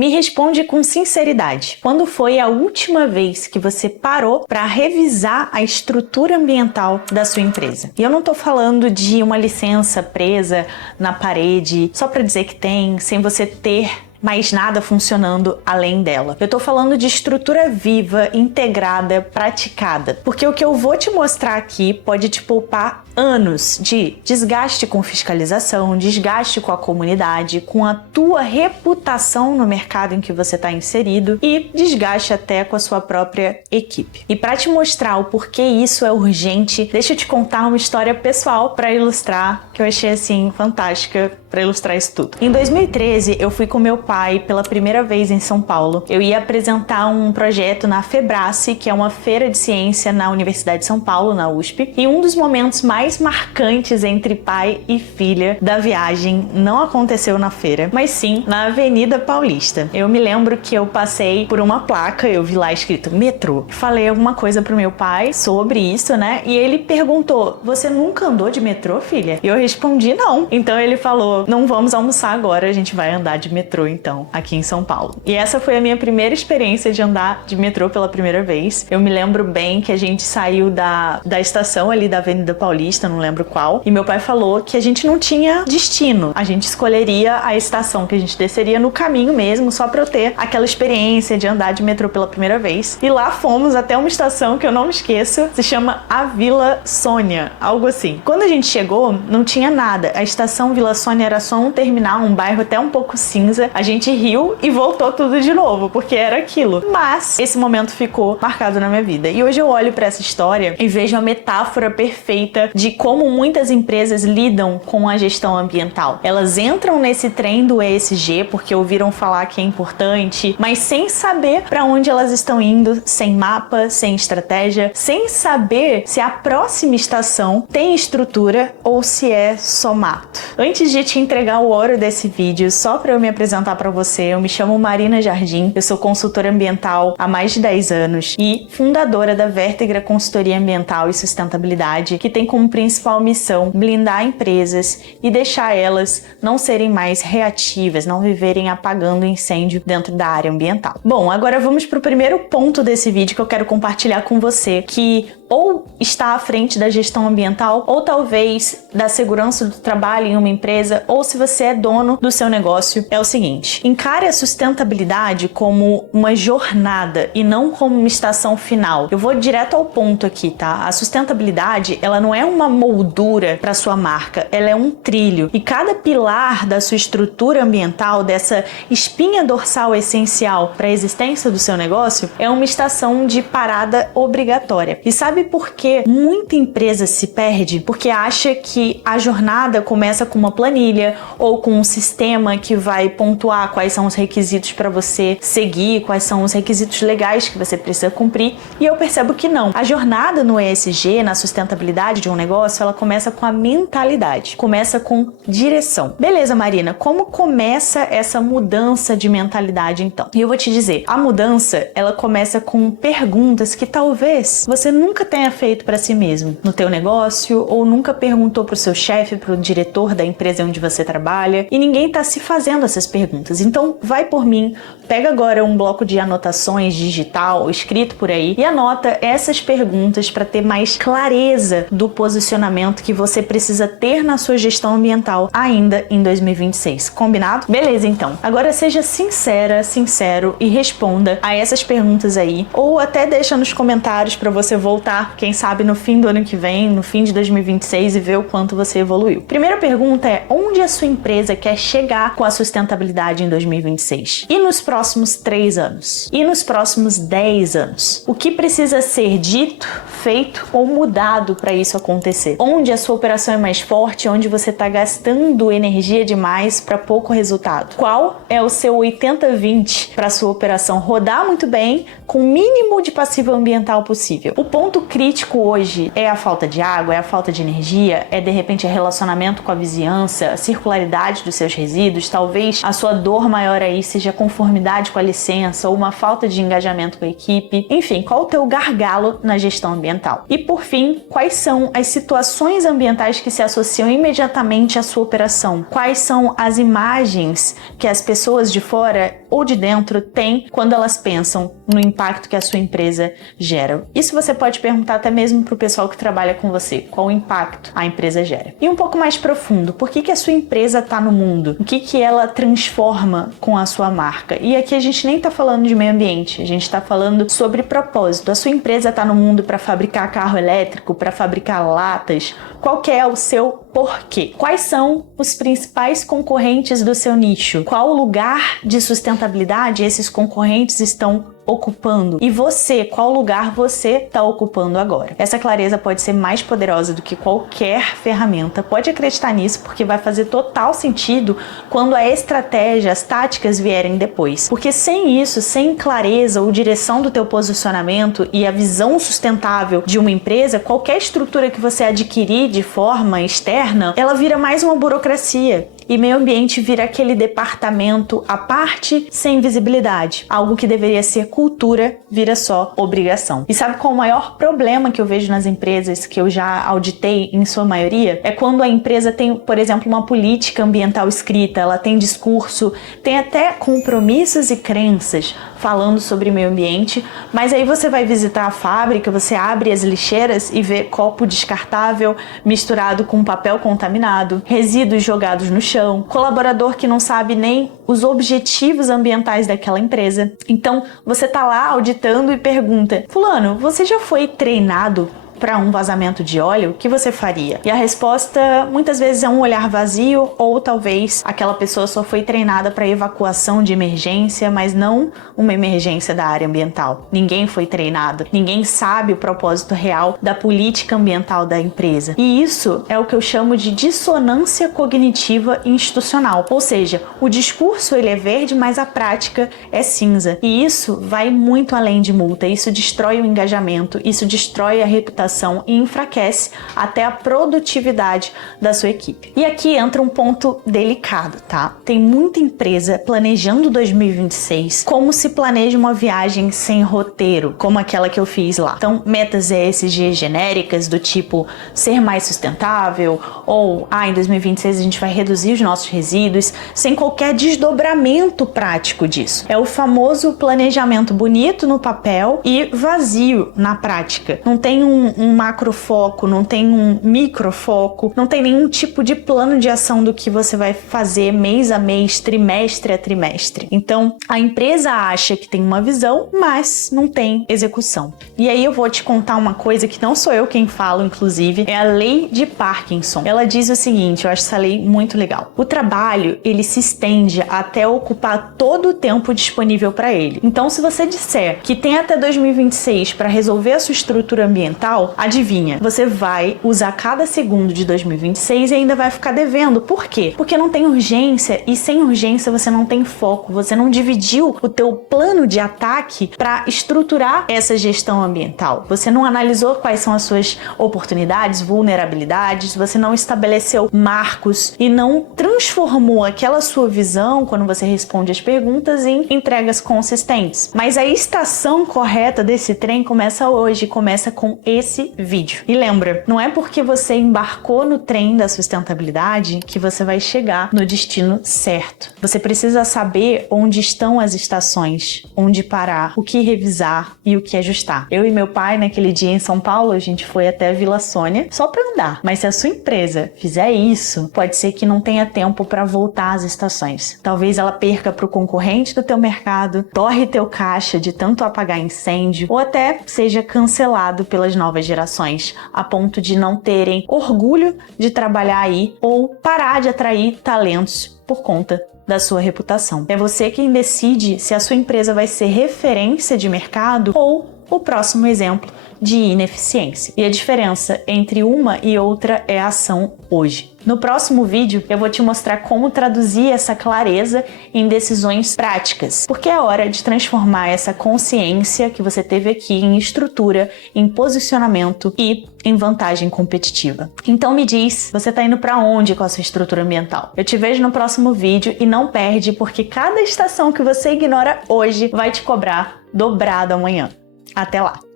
Me responde com sinceridade. Quando foi a última vez que você parou para revisar a estrutura ambiental da sua empresa? E eu não tô falando de uma licença presa na parede só para dizer que tem, sem você ter mais nada funcionando além dela. Eu tô falando de estrutura viva, integrada, praticada. Porque o que eu vou te mostrar aqui pode te poupar anos de desgaste com fiscalização, desgaste com a comunidade, com a tua reputação no mercado em que você está inserido e desgaste até com a sua própria equipe. E para te mostrar o porquê isso é urgente, deixa eu te contar uma história pessoal para ilustrar, que eu achei assim fantástica para ilustrar isso tudo. Em 2013, eu fui com meu pai pela primeira vez em São Paulo. Eu ia apresentar um projeto na Febrace, que é uma feira de ciência na Universidade de São Paulo, na USP, e um dos momentos mais marcantes entre pai e filha da viagem não aconteceu na feira, mas sim na Avenida Paulista. Eu me lembro que eu passei por uma placa, eu vi lá escrito metrô. Falei alguma coisa pro meu pai sobre isso, né? E ele perguntou: "Você nunca andou de metrô, filha?" E eu respondi: "Não." Então ele falou: "Não vamos almoçar agora, a gente vai andar de metrô então, aqui em São Paulo." E essa foi a minha primeira experiência de andar de metrô pela primeira vez. Eu me lembro bem que a gente saiu da estação ali da Avenida Paulista, não lembro qual, e meu pai falou que a gente não tinha destino, a gente escolheria a estação que a gente desceria no caminho mesmo, só pra eu ter aquela experiência de andar de metrô pela primeira vez. E lá fomos até uma estação que eu não me esqueço, se chama a Vila Sônia, algo assim. Quando a gente chegou, não tinha nada, a estação Vila Sônia era só um terminal, um bairro até um pouco cinza. A gente riu e voltou tudo de novo, porque era aquilo. Mas esse momento ficou marcado na minha vida. E hoje eu olho pra essa história e vejo a metáfora perfeita de como muitas empresas lidam com a gestão ambiental. Elas entram nesse trem do ESG porque ouviram falar que é importante, mas sem saber pra onde elas estão indo, sem mapa, sem estratégia, sem saber se a próxima estação tem estrutura ou se é só mato. Antes de te entregar o ouro desse vídeo, só para eu me apresentar para você, eu me chamo Marina Jardim, eu sou consultora ambiental há mais de 10 anos e fundadora da Vértegra Consultoria Ambiental e Sustentabilidade, que tem como principal missão blindar empresas e deixar elas não serem mais reativas, não viverem apagando incêndio dentro da área ambiental. Bom, agora vamos para o primeiro ponto desse vídeo que eu quero compartilhar com você, que ou está à frente da gestão ambiental, ou talvez da segurança do trabalho em uma empresa, ou se você é dono do seu negócio, é o seguinte: encare a sustentabilidade como uma jornada e não como uma estação final. Eu vou direto ao ponto aqui, tá? A sustentabilidade, ela não é uma moldura para sua marca, ela é um trilho. E cada pilar da sua estrutura ambiental, dessa espinha dorsal essencial para a existência do seu negócio, é uma estação de parada obrigatória. E sabe por que muita empresa se perde? Porque acha que a jornada começa com uma planilha ou com um sistema que vai pontuar quais são os requisitos para você seguir, quais são os requisitos legais que você precisa cumprir. E eu percebo que não. A jornada no ESG, na sustentabilidade de um negócio, ela começa com a mentalidade, começa com direção. Beleza, Marina, como começa essa mudança de mentalidade então? E eu vou te dizer, a mudança, ela começa com perguntas que talvez você nunca tenha feito para si mesmo no teu negócio, ou nunca perguntou pro seu chefe, pro diretor da empresa onde você trabalha, e ninguém tá se fazendo essas perguntas. Então vai por mim, pega agora um bloco de anotações digital, escrito por aí, e anota essas perguntas para ter mais clareza do posicionamento que você precisa ter na sua gestão ambiental ainda em 2026. Combinado? Beleza, então. Agora seja sincera, sincero e responda a essas perguntas aí, ou até deixa nos comentários para você voltar, quem sabe no fim do ano que vem, no fim de 2026, e ver o quanto você evoluiu. Primeira pergunta é: onde a sua empresa quer chegar com a sustentabilidade em 2026? E nos próximos 3 anos? E nos próximos 10 anos? O que precisa ser dito, feito ou mudado para isso acontecer? Onde a sua operação é mais forte, onde você está gastando energia demais para pouco resultado? Qual é o seu 80-20 para sua operação rodar muito bem com o mínimo de passivo ambiental possível? O ponto crítico hoje é a falta de água, é a falta de energia, é de repente o relacionamento com a vizinhança, a circularidade dos seus resíduos, talvez a sua dor maior aí seja a conformidade com a licença ou uma falta de engajamento com a equipe. Enfim, qual o teu gargalo na gestão ambiental? E por fim, quais são as situações ambientais que se associam imediatamente à sua operação? Quais são as imagens que as pessoas de fora ou de dentro têm quando elas pensam no impacto que a sua empresa gera? Isso você pode perguntar até mesmo para o pessoal que trabalha com você. Qual o impacto a empresa gera? E um pouco mais profundo, por que a sua empresa está no mundo? O que ela transforma com a sua marca? E aqui a gente nem está falando de meio ambiente, a gente está falando sobre propósito. A sua empresa está no mundo para fabricar carro elétrico, para fabricar latas? Qual que é o seu porquê? Quais são os principais concorrentes do seu nicho? Qual lugar de sustentabilidade esses concorrentes estão ocupando? E você, qual lugar você está ocupando agora? Essa clareza pode ser mais poderosa do que qualquer ferramenta. Pode acreditar nisso, porque vai fazer total sentido quando a estratégia, as táticas vierem depois. Porque sem isso, sem clareza ou direção do teu posicionamento e a visão sustentável de uma empresa, qualquer estrutura que você adquirir de forma externa, ela vira mais uma burocracia. E meio ambiente vira aquele departamento à parte, sem visibilidade. Algo que deveria ser cultura, vira só obrigação. E sabe qual é o maior problema que eu vejo nas empresas, que eu já auditei em sua maioria? É quando a empresa tem, por exemplo, uma política ambiental escrita, ela tem discurso, tem até compromissos e crenças falando sobre meio ambiente, mas aí você vai visitar a fábrica, você abre as lixeiras e vê copo descartável misturado com papel contaminado, resíduos jogados no chão, colaborador que não sabe nem os objetivos ambientais daquela empresa. Então, você tá lá auditando e pergunta: fulano, você já foi treinado para um vazamento de óleo? O que você faria? E a resposta muitas vezes é um olhar vazio, ou talvez aquela pessoa só foi treinada para evacuação de emergência, mas não uma emergência da área ambiental. Ninguém foi treinado, ninguém sabe o propósito real da política ambiental da empresa. E isso é o que eu chamo de dissonância cognitiva institucional. Ou seja, o discurso ele é verde, mas a prática é cinza. E isso vai muito além de multa. Isso destrói o engajamento, isso destrói a reputação e enfraquece até a produtividade da sua equipe. E aqui entra um ponto delicado, tá? Tem muita empresa planejando 2026 como se planeja uma viagem sem roteiro, como aquela que eu fiz lá. Então, metas ESG genéricas do tipo ser mais sustentável, ou em 2026 a gente vai reduzir os nossos resíduos, sem qualquer desdobramento prático disso. É o famoso planejamento bonito no papel e vazio na prática. Não tem um macrofoco, não tem um microfoco, não tem nenhum tipo de plano de ação do que você vai fazer mês a mês, trimestre a trimestre. Então, a empresa acha que tem uma visão, mas não tem execução. E aí eu vou te contar uma coisa que não sou eu quem falo, inclusive, é a lei de Parkinson. Ela diz o seguinte, eu acho essa lei muito legal. O trabalho, ele se estende até ocupar todo o tempo disponível para ele. Então, se você disser que tem até 2026 para resolver a sua estrutura ambiental, adivinha, você vai usar cada segundo de 2026 e ainda vai ficar devendo. Por quê? Porque não tem urgência, e sem urgência você não tem foco, você não dividiu o teu plano de ataque para estruturar essa gestão ambiental. Você não analisou quais são as suas oportunidades, vulnerabilidades, você não estabeleceu marcos e não transformou aquela sua visão, quando você responde as perguntas, em entregas consistentes. Mas a estação correta desse trem começa hoje, começa com esse vídeo. E lembra, não é porque você embarcou no trem da sustentabilidade que você vai chegar no destino certo. Você precisa saber onde estão as estações, onde parar, o que revisar e o que ajustar. Eu e meu pai, naquele dia em São Paulo, a gente foi até a Vila Sônia só para andar. Mas se a sua empresa fizer isso, pode ser que não tenha tempo para voltar às estações. Talvez ela perca para o concorrente do teu mercado, torre teu caixa de tanto apagar incêndio, ou até seja cancelado pelas novas gerações, a ponto de não terem orgulho de trabalhar aí ou parar de atrair talentos por conta da sua reputação. É você quem decide se a sua empresa vai ser referência de mercado ou o próximo exemplo de ineficiência. E a diferença entre uma e outra é a ação hoje. No próximo vídeo, eu vou te mostrar como traduzir essa clareza em decisões práticas, porque é hora de transformar essa consciência que você teve aqui em estrutura, em posicionamento e em vantagem competitiva. Então me diz, você tá indo para onde com a sua estrutura ambiental? Eu te vejo no próximo vídeo e não perde, porque cada estação que você ignora hoje vai te cobrar dobrado amanhã. Até lá!